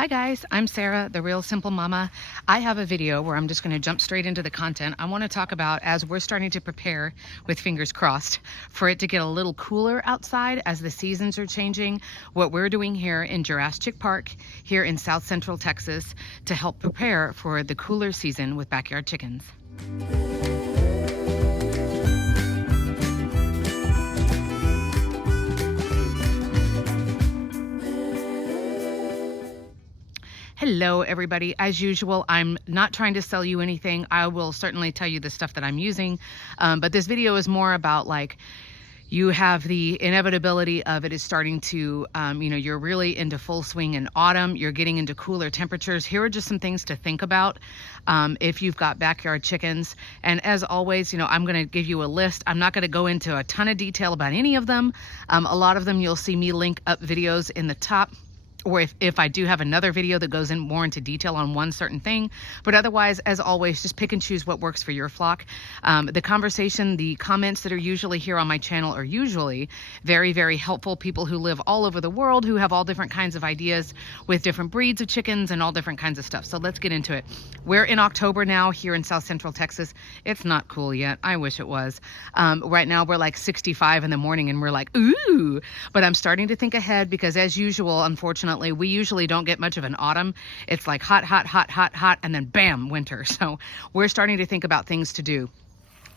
Hi guys, I'm Sarah, the Real Simple Mama. I have a video where I'm just going to jump straight into the content. I want to talk about as we're starting to prepare, with fingers crossed, for it to get a little cooler outside as the seasons are changing, what we're doing here in Jurasschic Park, here in South Central Texas, to help prepare for the cooler season with backyard chickens. Hello, everybody. As usual, I'm not trying to sell you anything. I will certainly tell you the stuff that I'm using, but this video is more about like, you have the inevitability of it is starting to, you're really into full swing in autumn. You're getting into cooler temperatures. Here are just some things to think about if you've got backyard chickens. And as always, I'm going to give you a list. I'm not going to go into a ton of detail about any of them. A lot of them, you'll see me link up videos in the top, or if I do have another video that goes in more into detail on one certain thing. But otherwise, as always, just pick and choose what works for your flock. The conversation, the comments that are usually here on my channel are usually very, very helpful. People who live all over the world, who have all different kinds of ideas with different breeds of chickens and all different kinds of stuff. So let's get into it. We're in October now here in South Central Texas. It's not cool yet. I wish it was. Right now we're like 65 in the morning and we're like, ooh, but I'm starting to think ahead because as usual, unfortunately, we usually don't get much of an autumn. It's like hot, hot, hot, hot, hot, and then bam, winter. So we're starting to think about things to do.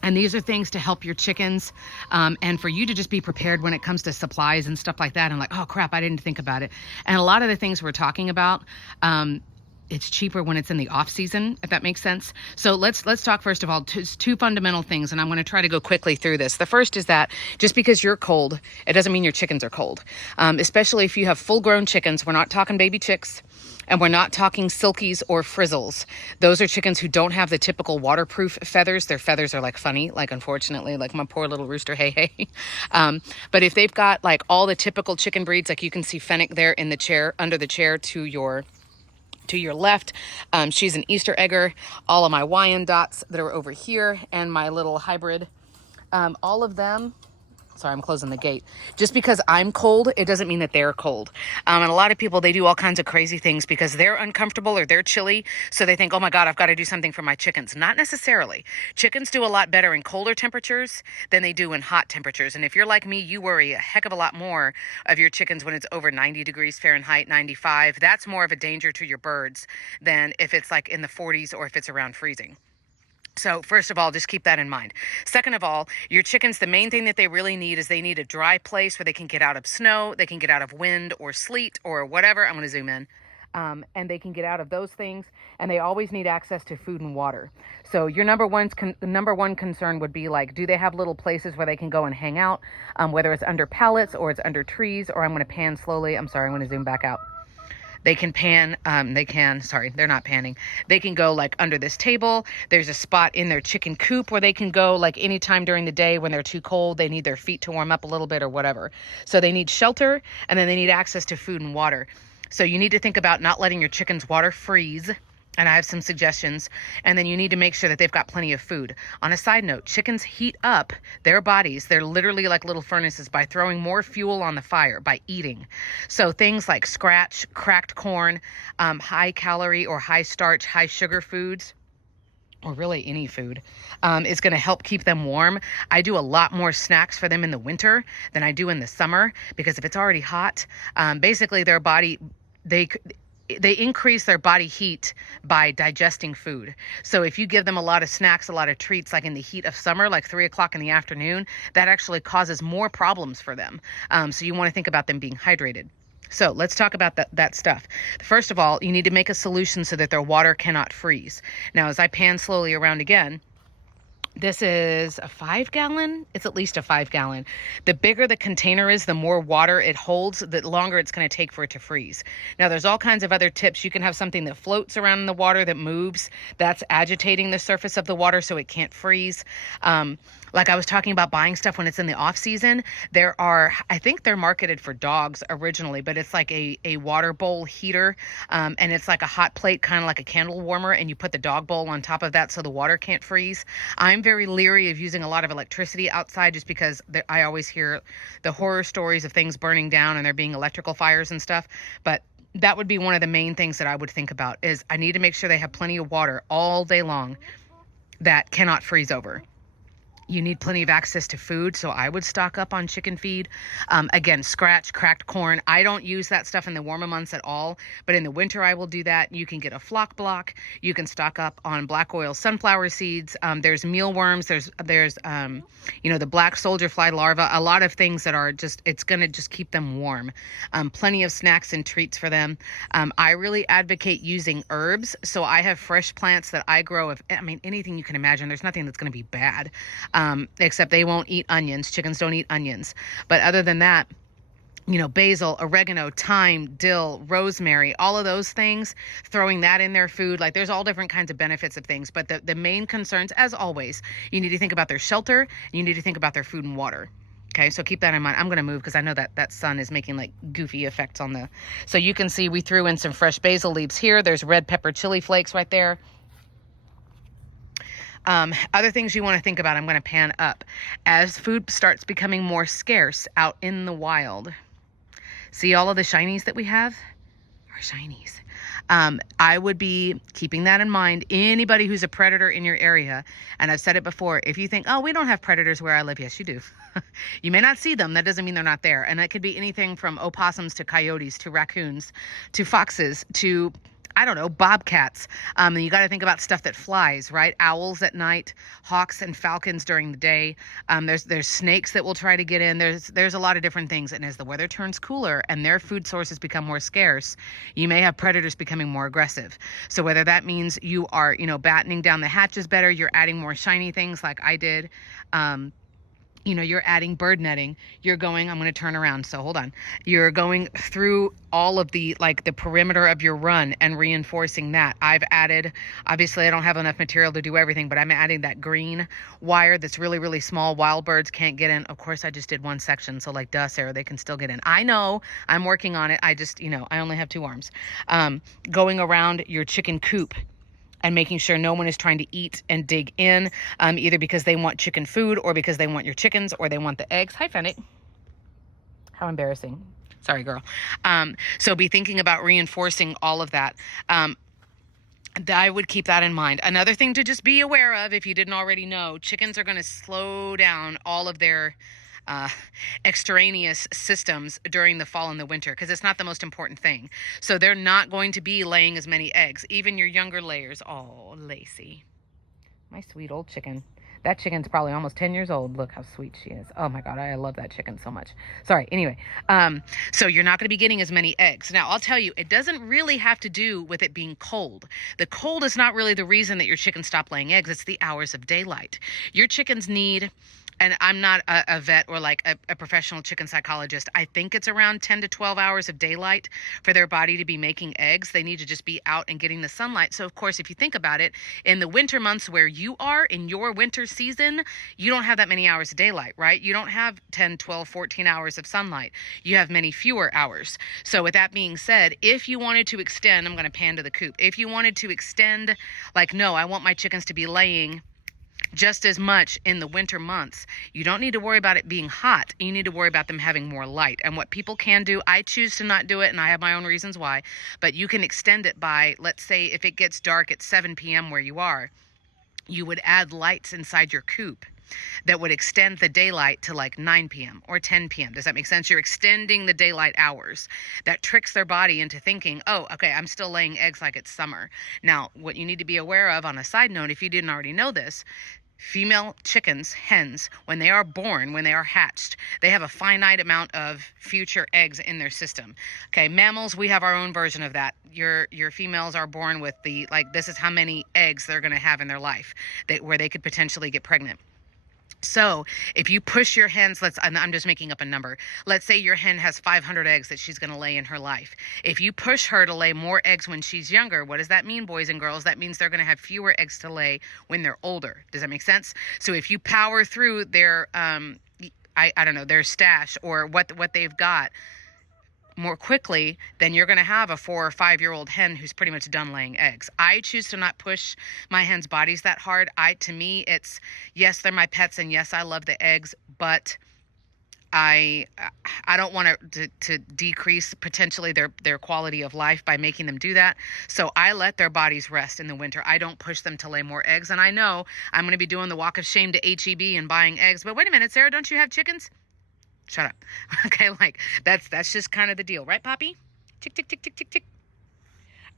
And these are things to help your chickens and for you to just be prepared when it comes to supplies and stuff like that. And like, oh crap, I didn't think about it. And a lot of the things we're talking about, it's cheaper when it's in the off season, if that makes sense. So let's talk first of all, two fundamental things, and I'm going to try to go quickly through this. The first is that just because you're cold, it doesn't mean your chickens are cold. Especially if you have full-grown chickens. We're not talking baby chicks, and we're not talking silkies or frizzles. Those are chickens who don't have the typical waterproof feathers. Their feathers are like funny, like unfortunately, like my poor little rooster, hey, hey. But if they've got like all the typical chicken breeds, like you can see Fennec there in the chair, under the chair to your left, she's an Easter egger. All of my Wyandottes that are over here and my little hybrid, all of them. Sorry, I'm closing the gate. Just because I'm cold, it doesn't mean that they're cold. And a lot of people, they do all kinds of crazy things because they're uncomfortable or they're chilly. So they think, oh my God, I've got to do something for my chickens. Not necessarily. Chickens do a lot better in colder temperatures than they do in hot temperatures. And if you're like me, you worry a heck of a lot more of your chickens when it's over 90 degrees Fahrenheit, 95. That's more of a danger to your birds than if it's like in the 40s or if it's around freezing. So first of all, just keep that in mind. Second of all, your chickens, the main thing that they really need is they need a dry place where they can get out of snow, they can get out of wind or sleet or whatever. I'm going to zoom in. And they can get out of those things, and they always need access to food and water. So your number one concern would be like, do they have little places where they can go and hang out, whether it's under pallets or it's under trees, or I'm going to pan slowly. I'm sorry, I'm going to zoom back out. They can pan, they're not panning. They can go like under this table. There's a spot in their chicken coop where they can go like anytime during the day when they're too cold, they need their feet to warm up a little bit or whatever. So they need shelter, and then they need access to food and water. So you need to think about not letting your chickens water freeze. And I have some suggestions. And then you need to make sure that they've got plenty of food. On a side note, chickens heat up their bodies. They're literally like little furnaces by throwing more fuel on the fire, by eating. So things like scratch, cracked corn, high calorie or high starch, high sugar foods, or really any food, is going to help keep them warm. I do a lot more snacks for them in the winter than I do in the summer, because if it's already hot, basically their body, they increase their body heat by digesting food. So if you give them a lot of snacks, a lot of treats, like in the heat of summer, like 3 o'clock in the afternoon, that actually causes more problems for them. So you want to think about them being hydrated. So let's talk about that stuff. First of all, you need to make a solution so that their water cannot freeze. Now, as I pan slowly around again, this is a 5-gallon. It's at least a 5-gallon. The bigger the container is, the more water it holds, the longer it's going to take for it to freeze. Now, there's all kinds of other tips. You can have something that floats around in the water that moves. That's agitating the surface of the water so it can't freeze. Like I was talking about buying stuff when it's in the off season. There are, I think they're marketed for dogs originally, but it's like a water bowl heater. And it's like a hot plate, kind of like a candle warmer. And you put the dog bowl on top of that so the water can't freeze. I'm very leery of using a lot of electricity outside just because I always hear the horror stories of things burning down and there being electrical fires and stuff. But that would be one of the main things that I would think about is I need to make sure they have plenty of water all day long that cannot freeze over. You need plenty of access to food, so I would stock up on chicken feed. Again, scratch, cracked corn. I don't use that stuff in the warmer months at all, but in the winter I will do that. You can get a flock block. You can stock up on black oil sunflower seeds. There's mealworms. There's the black soldier fly larva. A lot of things that are just, it's going to just keep them warm. Plenty of snacks and treats for them. I really advocate using herbs. So I have fresh plants that I grow of, anything you can imagine. There's nothing that's going to be bad. Except they won't eat onions. Chickens don't eat onions. But other than that, basil, oregano, thyme, dill, rosemary, all of those things, throwing that in their food. Like there's all different kinds of benefits of things. But the main concerns, as always, you need to think about their shelter. And you need to think about their food and water. Okay, so keep that in mind. I'm going to move because I know that sun is making like goofy effects on the... So you can see we threw in some fresh basil leaves here. There's red pepper chili flakes right there. Other things you want to think about, I'm going to pan up. As food starts becoming more scarce out in the wild, see all of the shinies that we have? Are shinies. I would be keeping that in mind. Anybody who's a predator in your area, and I've said it before, if you think, oh, we don't have predators where I live, yes, you do. You may not see them. That doesn't mean they're not there. And that could be anything from opossums to coyotes to raccoons to foxes to... I don't know, bobcats. You got to think about stuff that flies, right? Owls at night, hawks and falcons during the day. There's snakes that will try to get in. There's a lot of different things. And as the weather turns cooler and their food sources become more scarce, you may have predators becoming more aggressive. So whether that means you are, battening down the hatches better, you're adding more shiny things like I did, you're adding bird netting, you're going, I'm going to turn around, so hold on. You're going through all of the perimeter of your run and reinforcing that. I've added, obviously I don't have enough material to do everything, but I'm adding that green wire that's really, really small. Wild birds can't get in. Of course, I just did one section, so like duh, Sarah, they can still get in. I know, I'm working on it. I just, I only have 2 arms. Going around your chicken coop and making sure no one is trying to eat and dig in, either because they want chicken food or because they want your chickens or they want the eggs. Hi, Fennec. How embarrassing. Sorry, girl. So be thinking about reinforcing all of that. I would keep that in mind. Another thing to just be aware of, if you didn't already know, chickens are going to slow down all of their extraneous systems during the fall and the winter because it's not the most important thing. So they're not going to be laying as many eggs. Even your younger layers. Oh, Lacey. My sweet old chicken. That chicken's probably almost 10 years old. Look how sweet she is. Oh my God, I love that chicken so much. Sorry, anyway. So you're not going to be getting as many eggs. Now, I'll tell you, it doesn't really have to do with it being cold. The cold is not really the reason that your chickens stop laying eggs. It's the hours of daylight. Your chickens need... And I'm not a vet or like a professional chicken psychologist. I think it's around 10 to 12 hours of daylight for their body to be making eggs. They need to just be out and getting the sunlight. So, of course, if you think about it, in the winter months where you are, in your winter season, you don't have that many hours of daylight, right? You don't have 10, 12, 14 hours of sunlight. You have many fewer hours. So with that being said, if you wanted to extend, I'm going to pan to the coop. If you wanted to extend, like, no, I want my chickens to be laying just as much in the winter months, you don't need to worry about it being hot. You need to worry about them having more light. And what people can do, I choose to not do it, and I have my own reasons why, but you can extend it by, let's say if it gets dark at 7 p.m. where you are, you would add lights inside your coop that would extend the daylight to like 9 p.m. or 10 p.m. Does that make sense? You're extending the daylight hours. That tricks their body into thinking, oh, okay, I'm still laying eggs like it's summer. Now, what you need to be aware of on a side note, if you didn't already know this, female chickens, hens, when they are born, when they are hatched, they have a finite amount of future eggs in their system. Okay, mammals, we have our own version of that. Your females are born with the, like, this is how many eggs they're going to have in their life, where they could potentially get pregnant. So if you push your hens, I'm just making up a number. Let's say your hen has 500 eggs that she's going to lay in her life. If you push her to lay more eggs when she's younger, what does that mean, boys and girls? That means they're going to have fewer eggs to lay when they're older. Does that make sense? So if you power through their, I don't know, their stash or what they've got more quickly, then you're going to have a 4 or 5 year old hen who's pretty much done laying eggs. I choose to not push my hens' bodies that hard. To me, it's, yes, they're my pets, and yes, I love the eggs, but I don't want to decrease potentially their quality of life by making them do that. So I let their bodies rest in the winter. I don't push them to lay more eggs. And I know I'm going to be doing the walk of shame to HEB and buying eggs. But wait a minute, Sarah, don't you have chickens? Shut up. Okay, like that's just kind of the deal, right, Poppy? Tick, tick, tick, tick, tick, tick.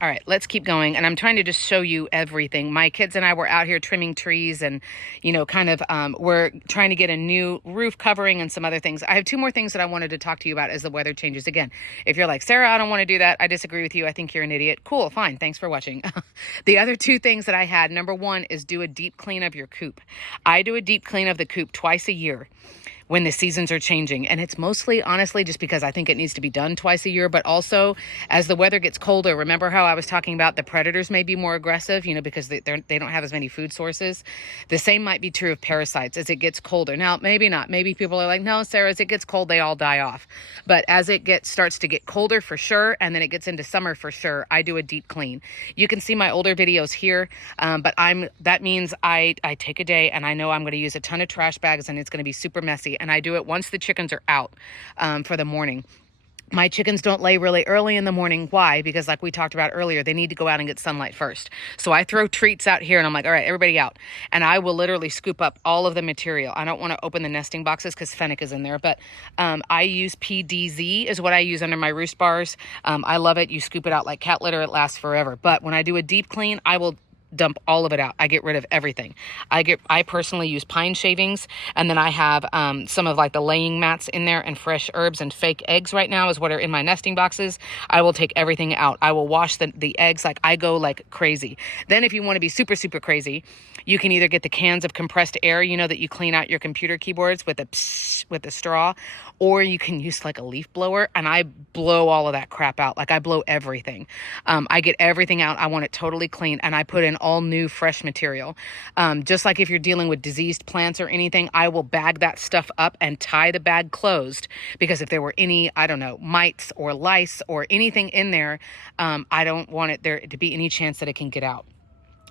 All right, let's keep going. And I'm trying to just show you everything. My kids and I were out here trimming trees and, you know, kind of we're trying to get a new roof covering and some other things. I have two more things that I wanted to talk to you about as the weather changes. Again, if you're like, Sarah, I don't want to do that. I disagree with you. I think you're an idiot. Cool, fine. Thanks for watching. The other two things that I had, number one is do a deep clean of your coop. I do a deep clean of the coop twice a year when the seasons are changing. And it's mostly, honestly, just because I think it needs to be done twice a year, but also as the weather gets colder, remember how I was talking about the predators may be more aggressive, you know, because they don't have as many food sources. The same might be true of parasites as it gets colder. Now, maybe not. Maybe people are like, no, Sarah, as it gets cold, they all die off. But as it starts to get colder for sure, and then it gets into summer for sure, I do a deep clean. You can see my older videos here, but that means I take a day and I know I'm going to use a ton of trash bags and it's going to be super messy. And I do it once the chickens are out for the morning. My chickens don't lay really early in the morning. Why? Because like we talked about earlier, they need to go out and get sunlight first. So I throw treats out here and I'm like, all right, everybody out. And I will literally scoop up all of the material. I don't want to open the nesting boxes because fennec is in there, but I use PDZ is what I use under my roost bars. I love it. You scoop it out like cat litter. It lasts forever. But when I do a deep clean, I will dump all of it out. I get rid of everything. I personally use pine shavings, and then I have some of like the laying mats in there and fresh herbs and fake eggs right now is what are in my nesting boxes. I will take everything out. I will wash the eggs. Like I go like crazy. Then if you want to be super, super crazy, you can either get the cans of compressed air, you know, that you clean out your computer keyboards with a straw, or you can use like a leaf blower, and I blow all of that crap out. Like I blow everything. I get everything out. I want it totally clean, and I put in all new fresh material. Just like if you're dealing with diseased plants or anything, I will bag that stuff up and tie the bag closed, because if there were any, I don't know, mites or lice or anything in there, I don't want there to be any chance that it can get out.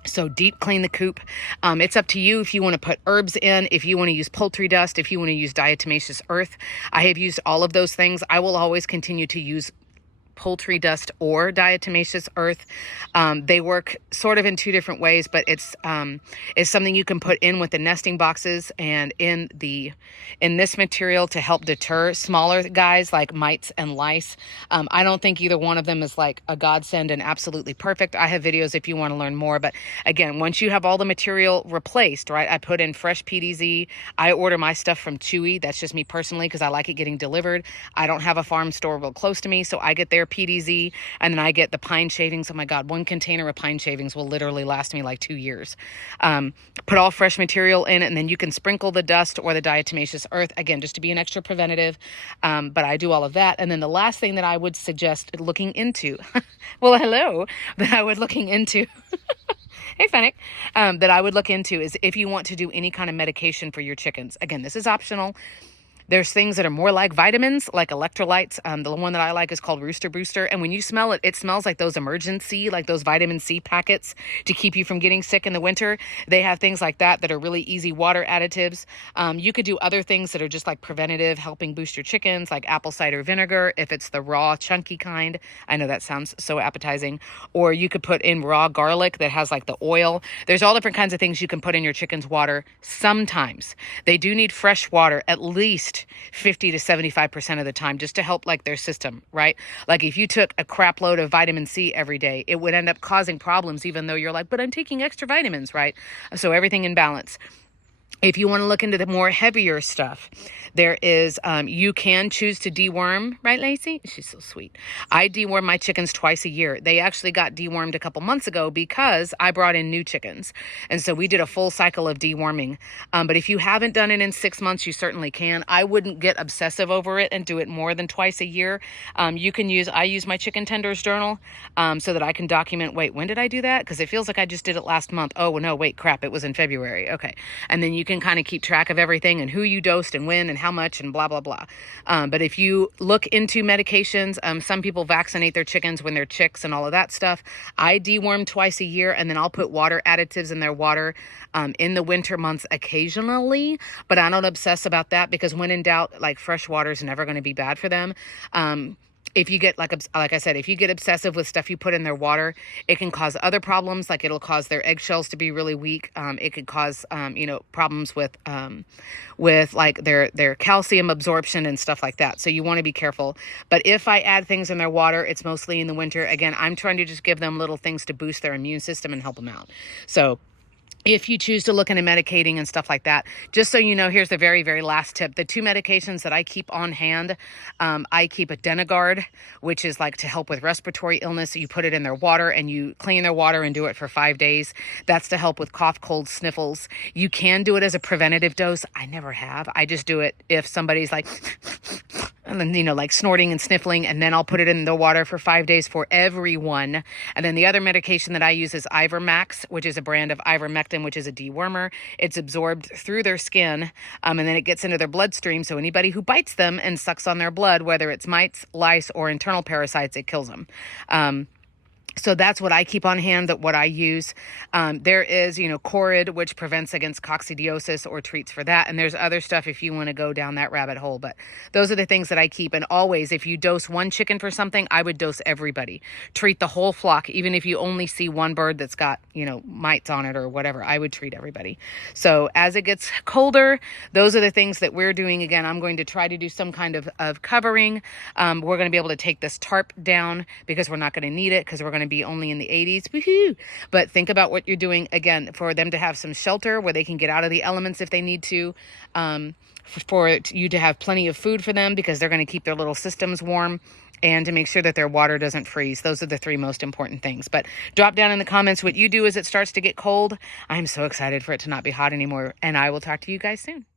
So deep clean the coop. It's up to you if you want to put herbs in, if you want to use poultry dust, if you want to use diatomaceous earth. I have used all of those things. I will always continue to use poultry dust or diatomaceous earth. They work sort of in two different ways, but it's something you can put in with the nesting boxes and in this material to help deter smaller guys like mites and lice. I don't think either one of them is like a godsend and absolutely perfect. I have videos if you want to learn more, but again, once you have all the material replaced, right, I put in fresh PDZ. I order my stuff from Chewy. That's just me personally because I like it getting delivered. I don't have a farm store real close to me, so I get their PDZ, and then I get the pine shavings. Oh my God, one container of pine shavings will literally last me like 2 years. Put all fresh material in it, and then you can sprinkle the dust or the diatomaceous earth, again, just to be an extra preventative. But I do all of that. And then the last thing that I would suggest looking into, well, hello, that I would looking into, hey, Fennec, that I would look into is if you want to do any kind of medication for your chickens. Again, this is optional. There's things that are more like vitamins, like electrolytes. The one that I like is called Rooster Booster. And when you smell it, it smells like those emergency, like those vitamin C packets to keep you from getting sick in the winter. They have things like that are really easy water additives. You could do other things that are just like preventative, helping boost your chickens, like apple cider vinegar, if it's the raw, chunky kind. I know that sounds so appetizing. Or you could put in raw garlic that has like the oil. There's all different kinds of things you can put in your chicken's water. Sometimes they do need fresh water, at least 50 to 75% of the time, just to help like their system, right? Like if you took a crap load of vitamin C every day, it would end up causing problems, even though you're like, but I'm taking extra vitamins, right? So everything in balance. If you want to look into the more heavier stuff, there is, you can choose to deworm, right, Lacey? She's so sweet. I deworm my chickens twice a year. They actually got dewormed a couple months ago because I brought in new chickens. And so we did a full cycle of deworming. But if you haven't done it in 6 months, you certainly can. I wouldn't get obsessive over it and do it more than twice a year. I use my chicken tenders journal so that I can document, wait, when did I do that? Because it feels like I just did it last month. Oh, no, wait, crap, it was in February. Okay. And then then you can kind of keep track of everything and who you dosed and when and how much and blah, blah, blah. But if you look into medications, some people vaccinate their chickens when they're chicks and all of that stuff. I deworm twice a year, and then I'll put water additives in their water in the winter months occasionally, but I don't obsess about that because when in doubt, like fresh water is never going to be bad for them. If you get, like I said, if you get obsessive with stuff you put in their water, it can cause other problems. Like it'll cause their eggshells to be really weak. It could cause, problems with like their calcium absorption and stuff like that. So you want to be careful. But if I add things in their water, it's mostly in the winter. Again, I'm trying to just give them little things to boost their immune system and help them out. So if you choose to look into medicating and stuff like that, just so you know, here's the very, very last tip. The 2 medications that I keep on hand, I keep a Denagard, which is like to help with respiratory illness. You put it in their water and you clean their water and do it for 5 days. That's to help with cough, cold, sniffles. You can do it as a preventative dose. I never have. I just do it if somebody's like, and then, like snorting and sniffling, and then I'll put it in the water for 5 days for everyone. And then the other medication that I use is Ivermax, which is a brand of ivermectin, which is a dewormer. It's absorbed through their skin, and then it gets into their bloodstream. So anybody who bites them and sucks on their blood, whether it's mites, lice, or internal parasites, it kills them. So that's what I keep on hand, that what I use. There is, Corid, which prevents against coccidiosis or treats for that. And there's other stuff if you want to go down that rabbit hole. But those are the things that I keep. And always, if you dose one chicken for something, I would dose everybody. Treat the whole flock. Even if you only see one bird that's got, mites on it or whatever, I would treat everybody. So as it gets colder, those are the things that we're doing. Again, I'm going to try to do some kind of covering. We're going to be able to take this tarp down because we're not going to need it because we're going to be only in the 80s. Woohoo! But think about what you're doing, again, for them to have some shelter where they can get out of the elements if they need to, for you to have plenty of food for them because they're going to keep their little systems warm, and to make sure that their water doesn't freeze. Those are the 3 most important things. But drop down in the comments what you do as it starts to get cold. I'm so excited for it to not be hot anymore, and I will talk to you guys soon.